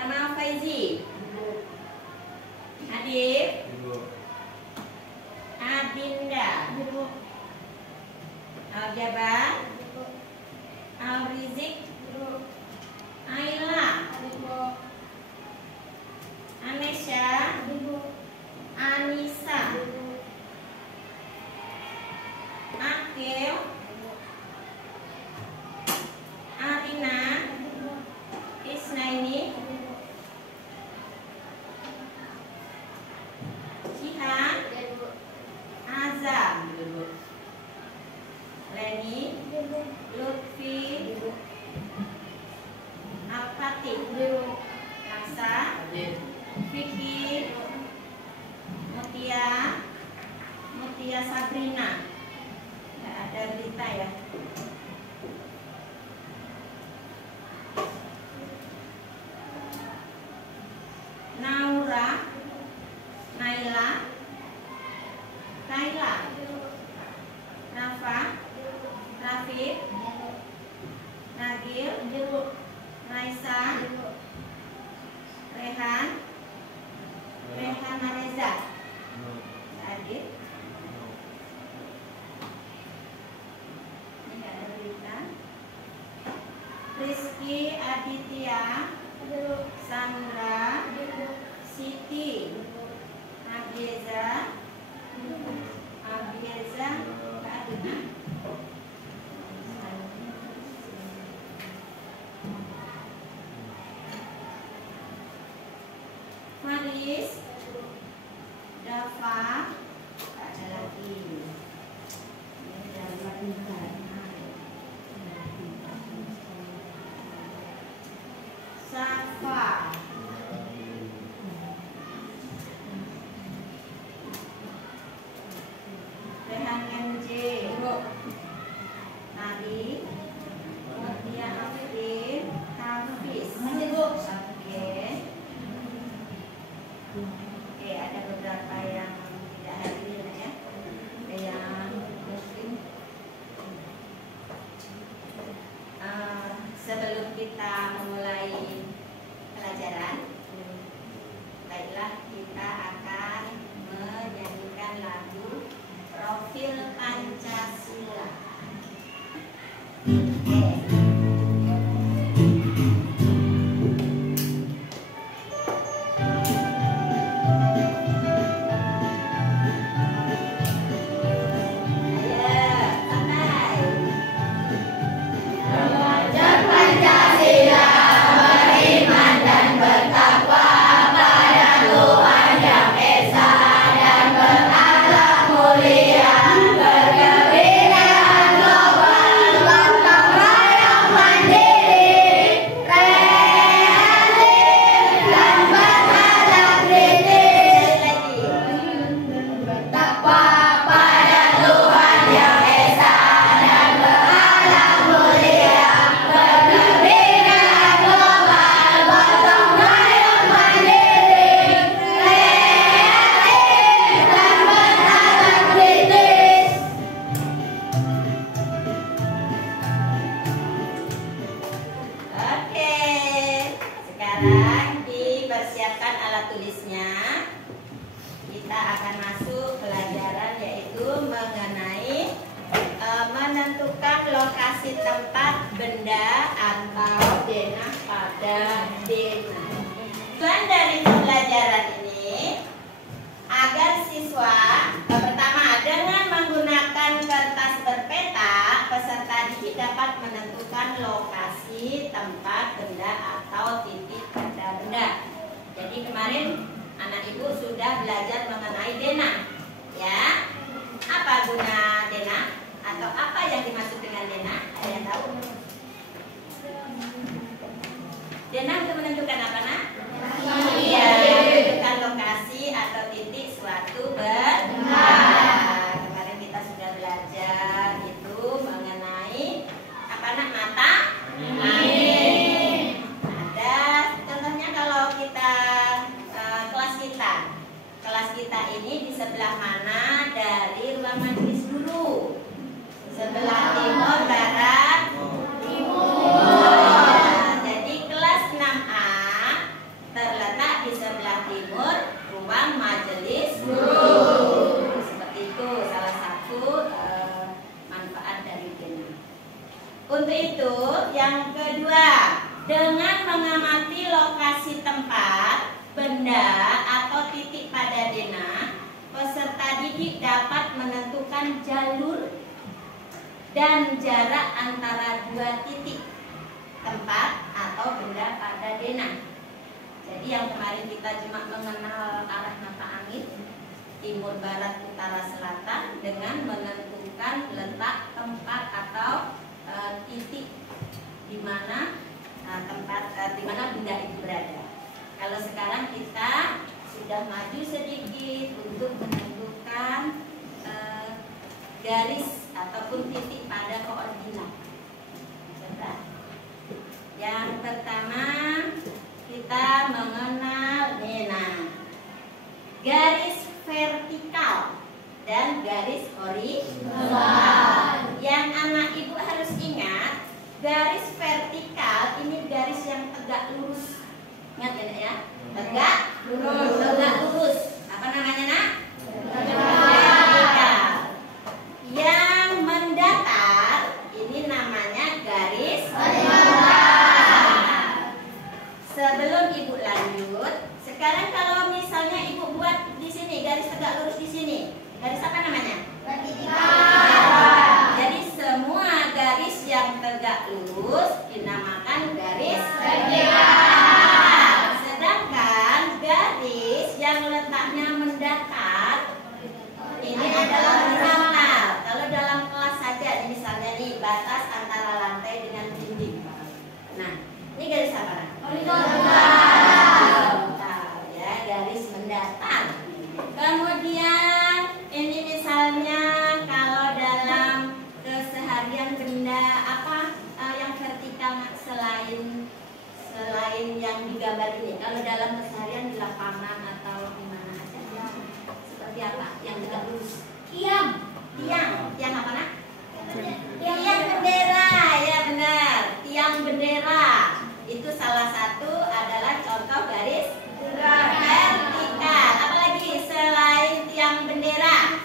Pertama Faizi. Adib. Adinda. Aljabar. Alrizik. Ayla. Anesha. Anissa. Akil. Arina. Isnaini. Jihan. Azam. Leni. Lutfi. Al-Fatih. Laksa. Vicky. Mutia Sabrina. Nggak ada berita ya. Naura. Naila. Kaila. Rafa. Rafif. Nagil. Raisa. Rehan. Rehan Reza. Adit. Ini nggak ada berita. Rizky Aditya. Sandra. Siti. Abieza. Nggak ada. Faris. Dafa. Nggak ada lagi. Ini ada berita. Safa. Rehan MJ. Nadi. Mutia Afif. Hafiz. Oke, ada beberapa yang tidak hadir ya. Ada yang mungkin sebelum kita memulai pelajaran, baiklah kita akan menyanyikan lagu Profil Pancasila. Sekarang dipersiapkan alat tulisnya. Kita akan masuk pelajaran yaitu mengenai menentukan lokasi tempat benda atau denah pada denah. Tujuan dari pelajaran ini agar siswa pertama dengan menggunakan kertas berpeta, peserta didik dapat menentukan lokasi tempat benda atau titik pada benda. Jadi kemarin anak ibu sudah belajar mengenai denah, ya. Apa guna denah atau apa yang dimaksud dengan denah? Ada yang tahu? Denah untuk menentukan apa, nak? Iya, menentukan lokasi atau titik suatu benda. Kemarin kita sudah belajar itu mengenai apa, nak? Mata. Ada contohnya kalau kita kelas kita ini di sebelah mana dari ruang majelis dulu? Sebelah timur, barat, timur. Jadi kelas 6A mengamati lokasi tempat, benda, atau titik pada denah, peserta didik dapat menentukan jalur dan jarak antara dua titik tempat atau benda pada denah. Jadi yang kemarin kita cuma mengenal arah mata angin, timur, barat, utara, selatan, dengan menentukan letak tempat atau titik di mana di mana benda itu berada. Kalau sekarang kita sudah maju sedikit untuk menentukan garis ataupun titik pada koordinat. Coba. Yang pertama kita mengenal garis vertikal dan garis horizontal. Yang anak ibu harus ingat, garis vertikal ini garis yang tegak lurus. Ingat ya? Tegak lurus. Apa namanya, Nak? Vertikal. Yang mendatar ini namanya garis horizontal. Sebelum ibu lanjut, sekarang kalau misalnya ibu buat di sini garis tegak lurus di sini, garis apa namanya? Vertikal. Jadi semua garis yang tegak lurus dinamakan garis vertikal. Sedangkan garis yang letaknya mendatar ini adalah horizontal. Kalau dalam kelas saja, misalnya nih batas antara lantai dengan dinding. Nah, ini garis apa? Horizontal. Ya, garis mendatar. Kemudian ini misalnya kalau dalam keseharian benda apa yang vertikal selain yang digambar ini. Kalau dalam keseharian di lapangan atau di mana aja, seperti apa? Yang tegak lurus. Tiang apa, Nak? Tiang bendera, ya benar. Tiang bendera itu salah satu adalah contoh garis vertikal. Apalagi selain tiang bendera?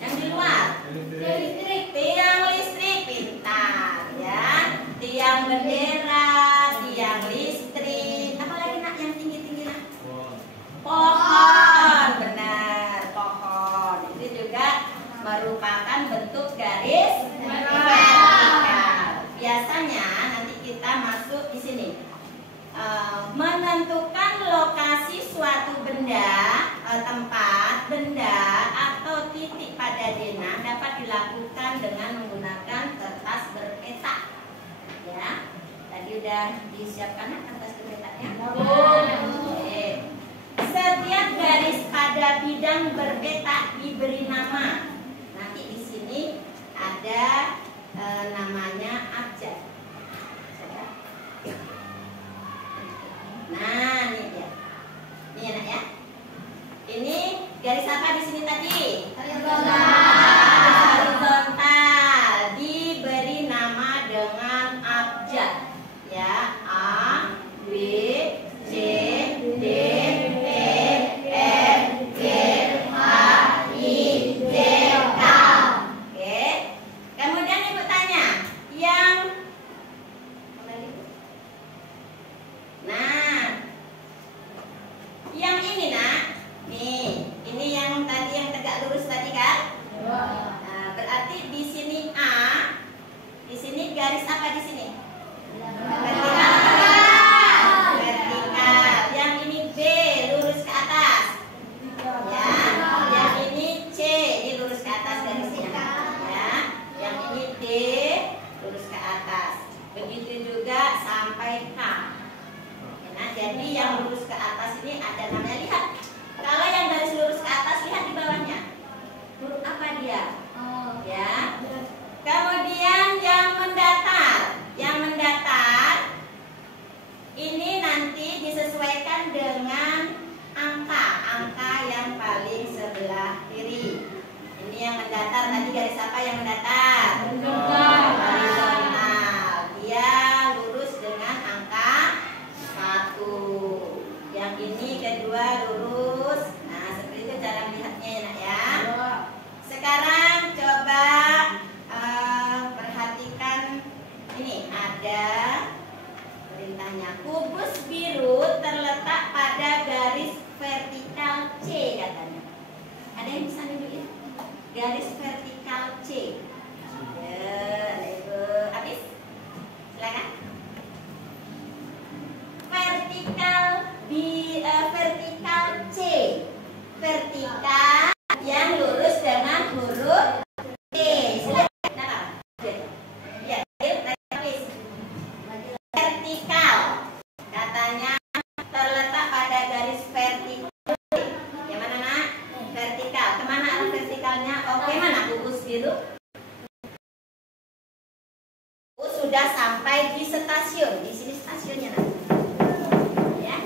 Yang di luar? Tiang listrik, pintar ya. Tiang bendera, tiang listrik. Apalagi, Nak, yang tinggi-tinggi, Nak? Pohon, benar, pohon. Itu juga merupakan bentuk garis vertikal. Biasanya nanti kita masuk di sini. Menentukan lokasi suatu benda, tempat, benda, atau titik pada denah dapat dilakukan dengan menggunakan kertas berpeta. Ya, tadi udah disiapkan kertas berpetanya. Oke. Setiap garis pada bidang berpeta diberi nama. Nanti di sini ada namanya abjad. Nah, ini dia. Ini enak ya. Ini garis apa di sini tadi? Horizontal. Diberi nama dengan abjad. Ya, A, B, C, D, E, F, G, H, I, J, K. Oke. Kemudian ibu tanya, yang yang ini, Nak. Nih, ini yang tadi yang tegak lurus tadi kan? Nah, berarti di sini A, di sini garis apa di sini? Vertikal. Yang ini B, lurus ke atas. Ya. Yang ini C, ini lurus ke atas garisnya. Ya. Yang ini D, lurus ke atas. Begitu juga sampai K. Nah, jadi yang lurus ke atas ini ada namanya, lihat. Kalau yang garis lurus ke atas, lihat di bawahnya. Huruf apa dia? Ya. Kemudian yang mendatar. Yang mendatar ini nanti disesuaikan dengan angka yang paling sebelah kiri. Ini yang mendatar, tadi garis apa yang mendatar? Horizontal. Dia lurus dengan angka 1. Yang ini kedua lurus. Nah, seperti itu cara melihatnya ya, Nak ya. Sekarang coba perhatikan ini. ada perintahnya. Kubus biru terletak pada garis vertikal C katanya. Ada yang bisa nunjukin? Garis vertikal C. Ya, Ibu. Habis? Silakan. Vertikal C. Vertikal yang lurus dengan huruf C. Silakan. Ya, habis. Vertikal katanya terletak pada garis vertikal. Yang mana, Nak? Vertikal. Kemana arah vertikalnya? Oke, mana kubus biru? Sudah sampai di stasiun. Di sini stasiunnya, Nak. Ya.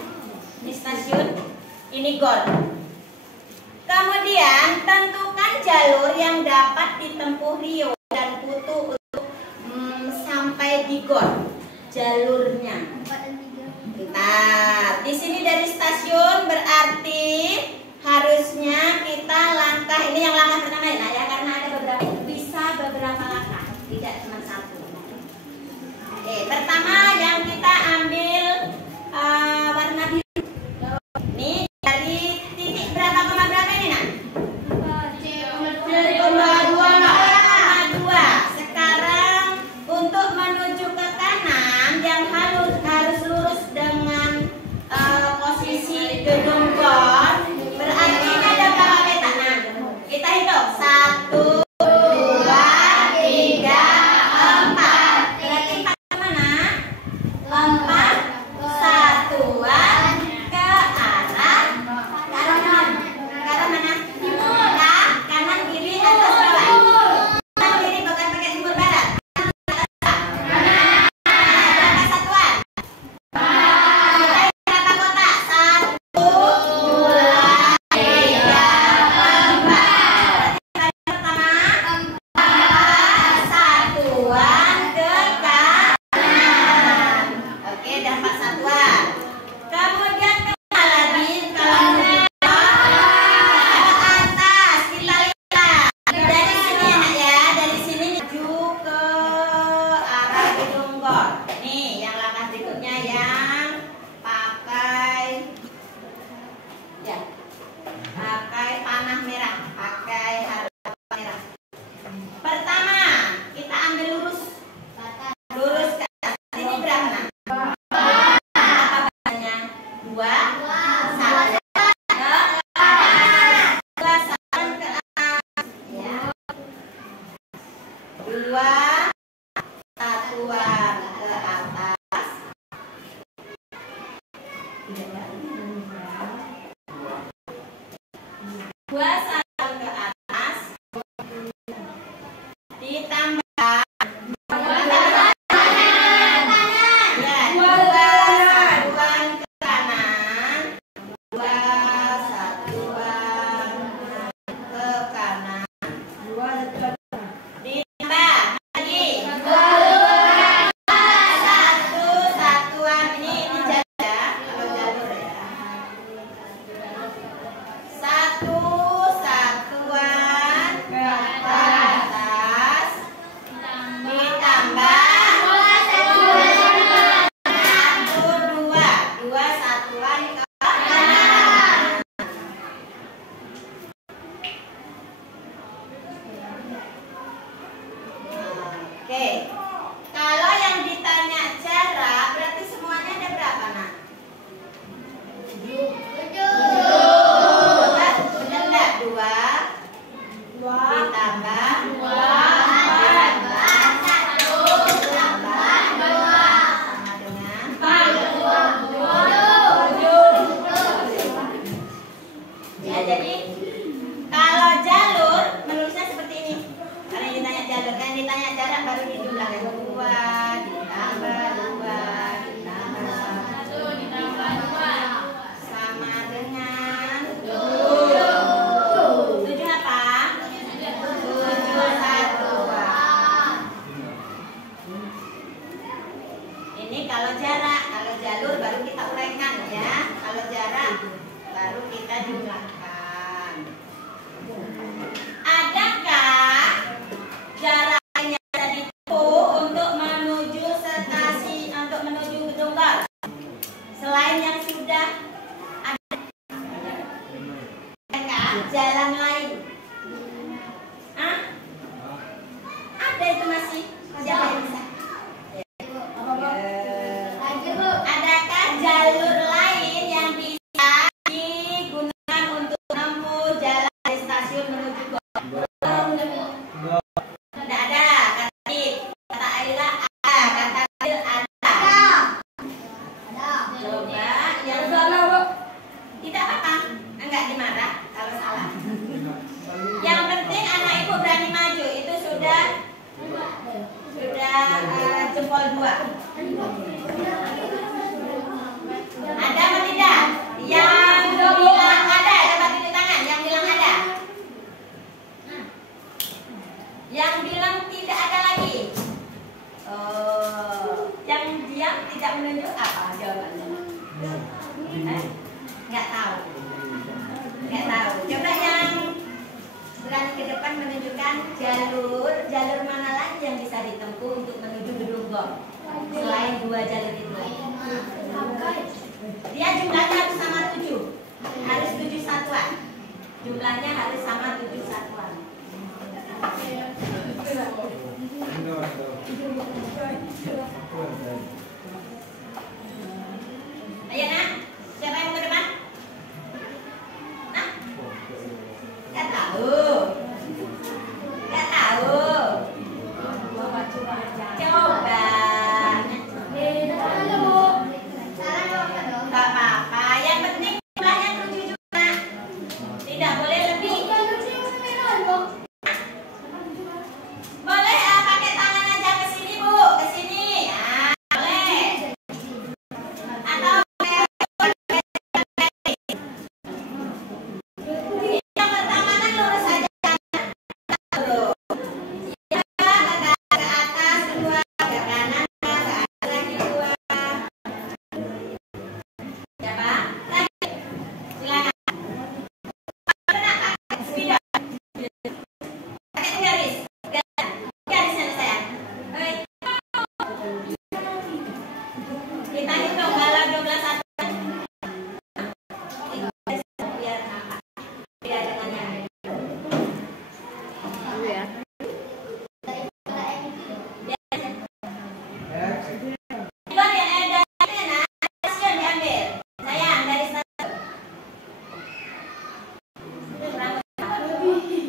Ini stasiun. Ini gor. Kemudian tentukan jalur yang dapat ditempuh Rio dan Putu untuk sampai di gor. Jalurnya. Nah, di sini dari stasiun berarti harusnya kita langkah ini yang langkah pertama ya, karena ada beberapa, bisa beberapa langkah, tidak cuma satu. Oke, pertama yang kita ambil warna biru. Ini dari titik berapa koma berapa ini, Nak? 0,2. Sekarang untuk menuju ke kanan yang harus lurus dengan posisi gedung gor. Berarti ini ada berapa peta? Nah, kita hitung 1, 2, 3, 4. Berarti 4 kemana? 4 satuan ke arah mana? Timur. Nah, kanan kiri atas bawah. Kanan kiri bukan pakai timur barat. Berapa satuan? Berapa kota? 1, 2, 3, 4. Pertama 4 satuan ke kanan. Oke, dah 4 satuan. Kemudian kemana lagi? Kalau ke atas kita lihat dari sini ya, Nak ya. Dari sini menuju ke arah gedung gor. Nih yang langkah berikutnya yang pakai panah merah, pakai harapan merah. Pertama kita ambil lurus ke atas. Ini berapa, Nak? Apa bahannya? 2 satuan ke atas. 2 satuan ke atas. Ya. 2 satuan ke atas. 2 satuan ke atas. Ditambah Oke, kalau yang ditanya jarak berarti semuanya ada berapa, Nak? 7. Benar enggak? 2 ditambah 2 ditambah 1 ditambah 2 sama dengan 7. Ya, jadi kalau jalur menulisnya seperti ini. Karena ditanya jalur, kan ditanya jarak baru dijumlah 2 ditambah 2 ditambah 1 ditambah 2 sama dengan 7. 7 apa? 7 satuan. Ini kalau jarak, kalau jalur baru kita uraikan ya. Kalau jarak baru kita jumlahkan. Adakah jaraknya ditempuh untuk menuju stasiun diam, tidak menunjuk, apa jawabannya? Nggak tahu. Nggak tahu. Coba yang berani ke depan menunjukkan jalur mana lagi yang bisa ditempuh untuk menuju gedung GOM selain 2 jalur itu. Dia jumlahnya harus sama 7. Harus 7 satuan. Jumlahnya harus sama 7 satuan. Ayo nak, siapa yang mau ke depan? Nah, nggak tahu. Nggak tahu. Coba. Nggak apa-apa. Yang penting jumlahnya 7 juga. Tidak boleh lebih. Boleh pakai tangan aja ke sini Bu, ke sini. Nah, boleh. Atau yang pertama lurus aja. Ya, ke atas 2, ke kanan, ke atas lagi 2. Siapa? Lagi. Silakan. Speed up. Pakai garis. Garis yang saya. Kita hitung kalau 12 satuan. Biar apa? Biar dengannya.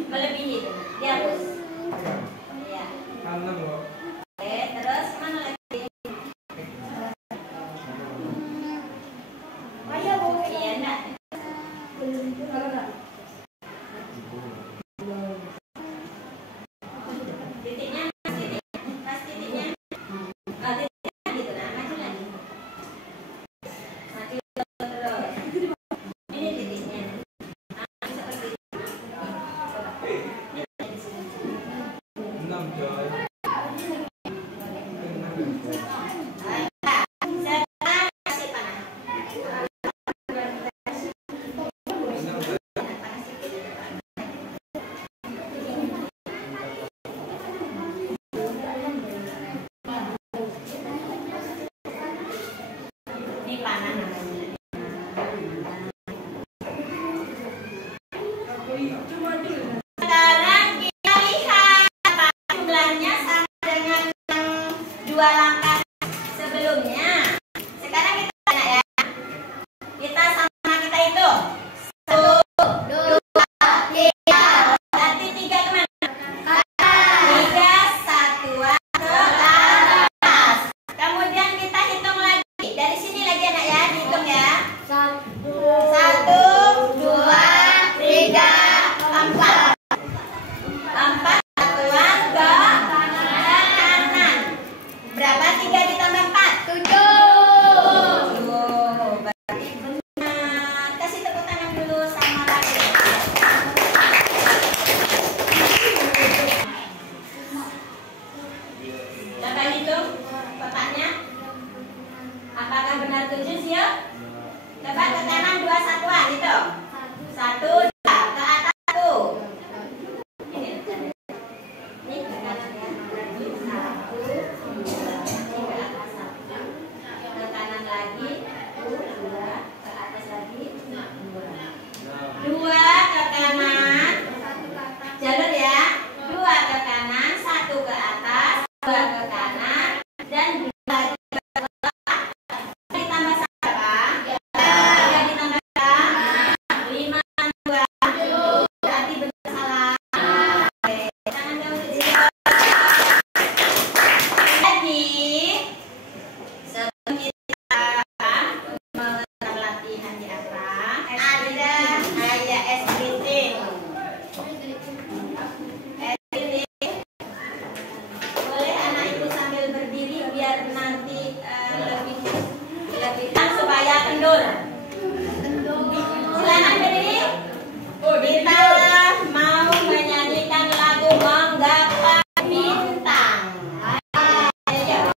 Melebihi itu, dihapus. Iya. Oke, terus mana lagi? Iya enggak? Titiknya pas titiknya. Oh, titiknya gitu nah, maju lagi. Maju terus. Ini titiknya. Nah, seperti itu. Sekarang kasih panah. Ini panah namanya. Sekarang kita lihat apa jumlahnya sama dengan yang 2 langkah sebelumnya. Sekarang kita tanya ya. Kita sama kita hitung. 1, 2, 3. Nanti 3 kemana? 3 satuan ke atas. Kemudian kita hitung lagi. Dari sini lagi anak ya, dihitung ya. 1, 2, 3, 4. 4 satuan ke kanan. Berapa 3 ditambah 4? 7. Berarti benar. Kasih tepuk tangan dulu sama lagi. Coba hitung kotaknya. Apakah benar 7 sih ya? Coba ke kanan 2 satuan itu. 1, 2 ke atas 1. Ini ke kanan ya. 1, 2, ke atas 1. Ke kanan lagi 2, ke atas lagi 2 ke kanan. Jalur ya. 2 ke kanan, 1 ke atas, 2 ke kanan dan 2 ditambah 1 apa? 3 ditambah 5, 2. Berarti benar salah. Oke, tangan dulu di sini. Jadi sebelum kita melakukan latihan di atas, ada kayak SBT. Boleh anak ibu sambil berdiri biar nanti lebih supaya kendur. Silakan berdiri. Kita mau menyanyikan lagu Menggapai Bintang. Ayo.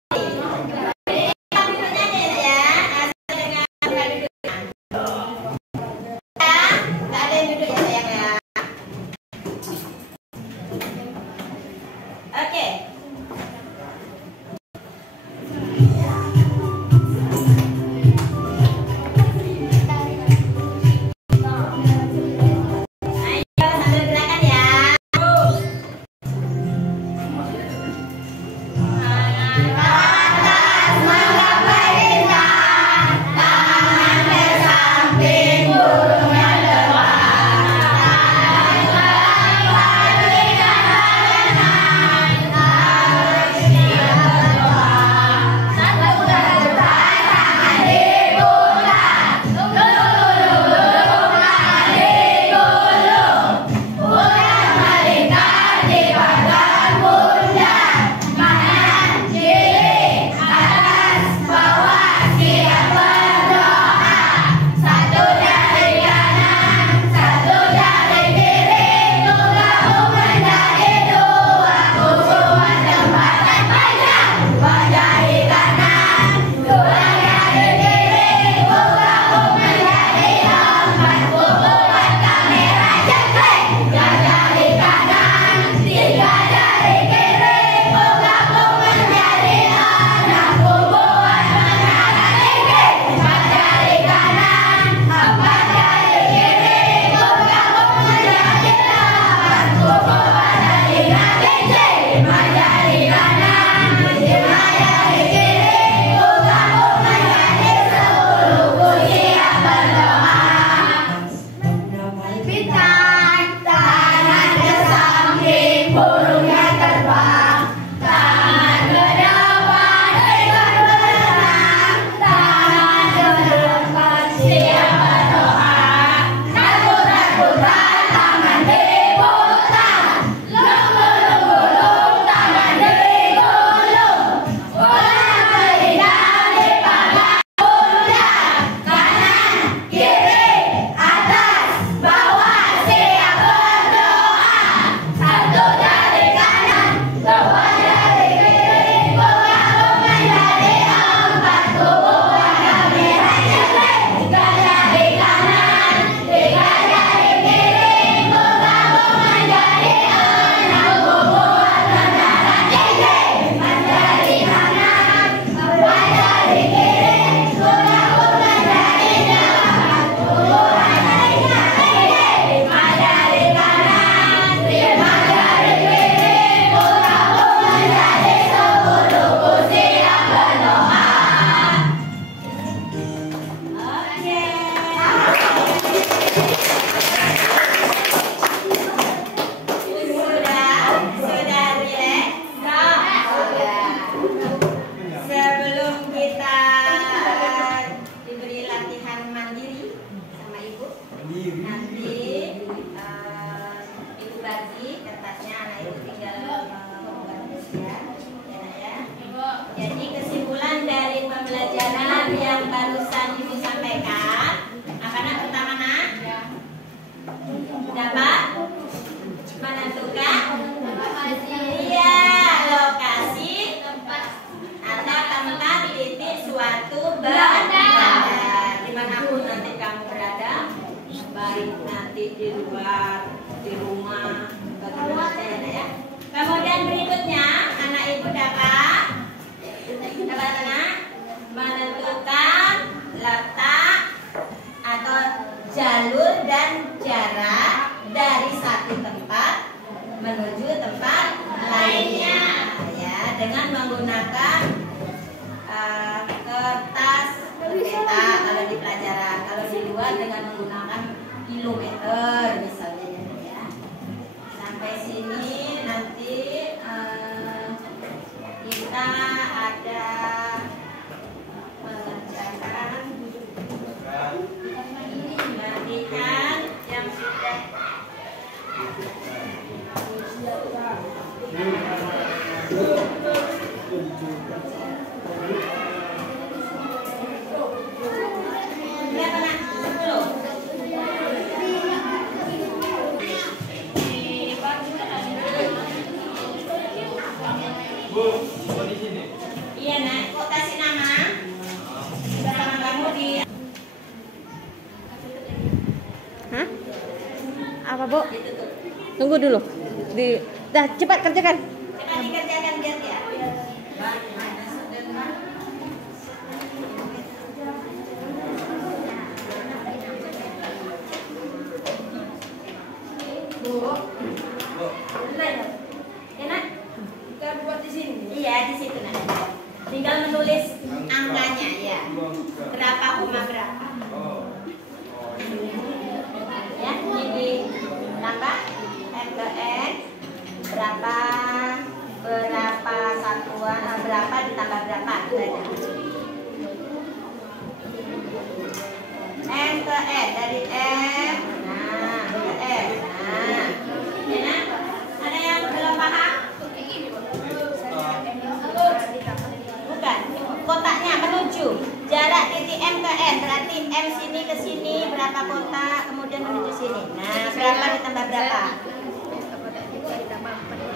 yang barusan Ibu sampaikan. Apa nak pertama nak? Dapat menentukan iya lokasi atau tempat titik suatu benda. Dimanapun nanti kamu berada, baik nanti di luar, di rumah, bagaimana ya. Kemudian berikutnya anak ibu dapat menentukan letak atau jalur dan jarak dari satu tempat menuju tempat lainnya ya, dengan menggunakan kertas peta kalau di pelajaran, kalau di luar dengan menggunakan kilometer misalnya ya. Sampai sini nanti kita ada mengerjakan latihan yang sudah berapa nak? 10. Iya nak, kok kasih nama? Sama kamu di. Hah? Apa, Bu? Tunggu dulu. Dah cepat kerjakan. Cepat dikerjakan biar ya. Bu. Enak? Kita buat di sini. Iya, di situ nak. Tinggal menulis angkanya ya. Berapa koma berapa? Ya, ini tambah M ke N berapa satuan, berapa ditambah berapa saja. M ke N dari M, nah ke N, nah, ya, ada yang belum paham? Bukan, kotaknya menuju jarak titik M ke N, berarti M sini ke sini berapa kotak, kemudian menuju sini. Nah, berapa ditambah berapa?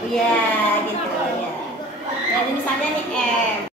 Iya, gitu ya. Jadi misalnya nih M.